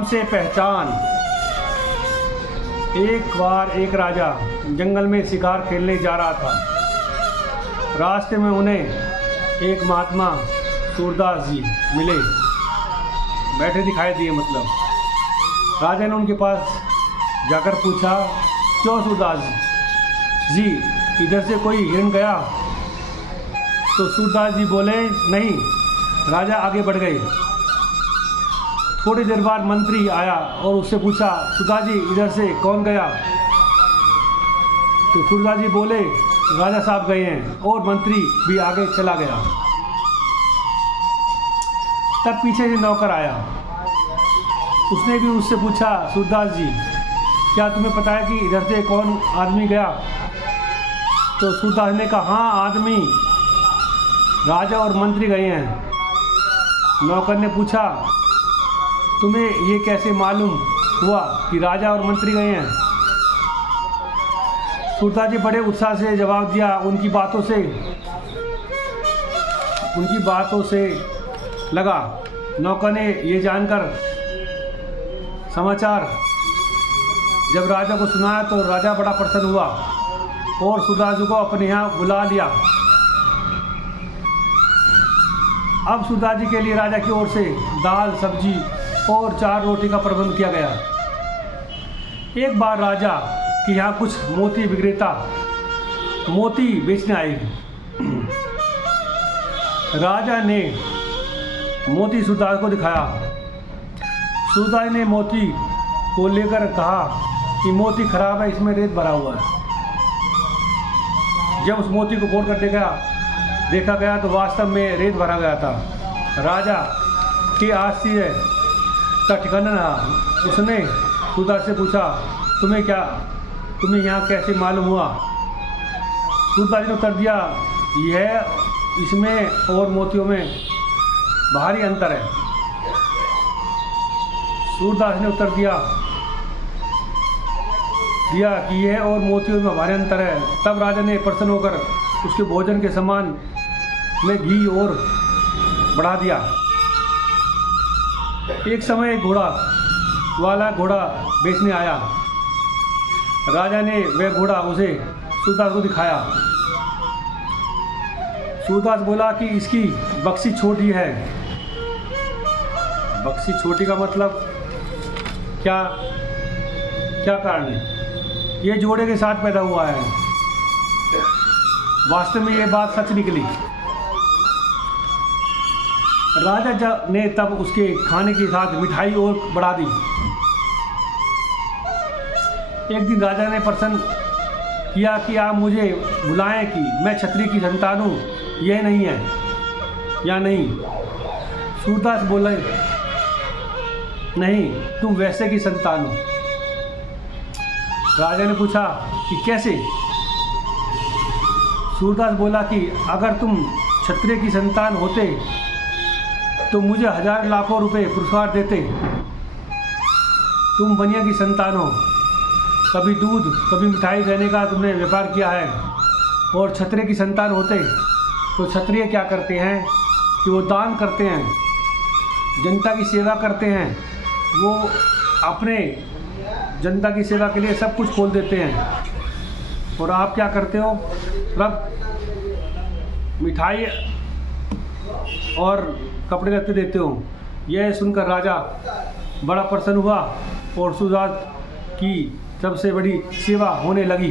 नाम से पहचान। एक बार एक राजा जंगल में शिकार खेलने जा रहा था। रास्ते में उन्हें एक महात्मा सूरदास जी मिले, बैठे दिखाई दिए। मतलब राजा ने उनके पास जाकर पूछा, क्यों सूरदास जी, इधर से कोई हिरण गया? तो सूरदास जी बोले, नहीं। राजा आगे बढ़ गए। थोड़ी देर बाद मंत्री आया और उससे पूछा, सूरदास जी इधर से कौन गया? तो सूरदास जी बोले, राजा साहब गए हैं, और मंत्री भी आगे चला गया। तब पीछे से नौकर आया, उसने भी उससे पूछा, सूरदास जी क्या तुम्हें पता है कि इधर से कौन आदमी गया? तो सूरदास ने कहा, हाँ आदमी राजा और मंत्री गए हैं। नौकर ने पूछा, तुम्हें ये कैसे मालूम हुआ कि राजा और मंत्री गए हैं? सूरदास जी बड़े उत्साह से जवाब दिया, उनकी बातों से लगा। नौकर ने ये जानकर समाचार जब राजा को सुनाया तो राजा बड़ा प्रसन्न हुआ और सूरदास जी को अपने यहाँ बुला लिया। अब सूरदास जी के लिए राजा की ओर से दाल, सब्जी और 4 रोटी का प्रबंध किया गया। एक बार राजा के यहाँ कुछ मोती विक्रेता मोती बेचने आए। राजा ने मोती सूरदास को दिखाया। सूरदास ने मोती को लेकर कहा कि मोती खराब है, इसमें रेत भरा हुआ है। जब उस मोती को खोल कर देखा गया तो वास्तव में रेत भरा गया था। राजा के आश्चर्य का ठिकाना ना। उसने सूरदास से पूछा, तुम्हें यहाँ कैसे मालूम हुआ? सूरदास ने उत्तर दिया, इसमें और मोतियों में भारी अंतर है। सूरदास ने उत्तर दिया कि यह और मोतियों में भारी अंतर है। तब राजा ने प्रसन्न होकर उसके भोजन के सामान में घी और बढ़ा दिया। एक समय एक घोड़ा बेचने आया। राजा ने वह घोड़ा उसे सूरदास को दिखाया। सूरदास बोला कि इसकी बक्सी छोटी है। बक्सी छोटी का मतलब क्या कारण है? ये जोड़े के साथ पैदा हुआ है। वास्तव में ये बात सच निकली। राजा ने तब उसके खाने के साथ मिठाई और बढ़ा दी। एक दिन राजा ने प्रश्न किया कि आप मुझे बुलाएं कि मैं क्षत्रिय की संतान हूँ, यह नहीं है या नहीं? सूरदास बोले, नहीं, तुम वैश्य की संतान हो। राजा ने पूछा कि कैसे? सूरदास बोला कि अगर तुम क्षत्रिय की संतान होते तो मुझे 1000 लाखों रुपए पुरस्कार देते। तुम बनिया की संतान हो, कभी दूध कभी मिठाई देने का तुमने व्यापार किया है। और क्षत्रिय की संतान होते तो क्षत्रिय क्या करते हैं कि वो दान करते हैं, जनता की सेवा करते हैं। वो अपने जनता की सेवा के लिए सब कुछ खोल देते हैं। और आप क्या करते हो? तब मिठाई और कपड़े लत्ते देते हो। यह सुनकर राजा बड़ा प्रसन्न हुआ और सूरदास की सबसे बड़ी सेवा होने लगी।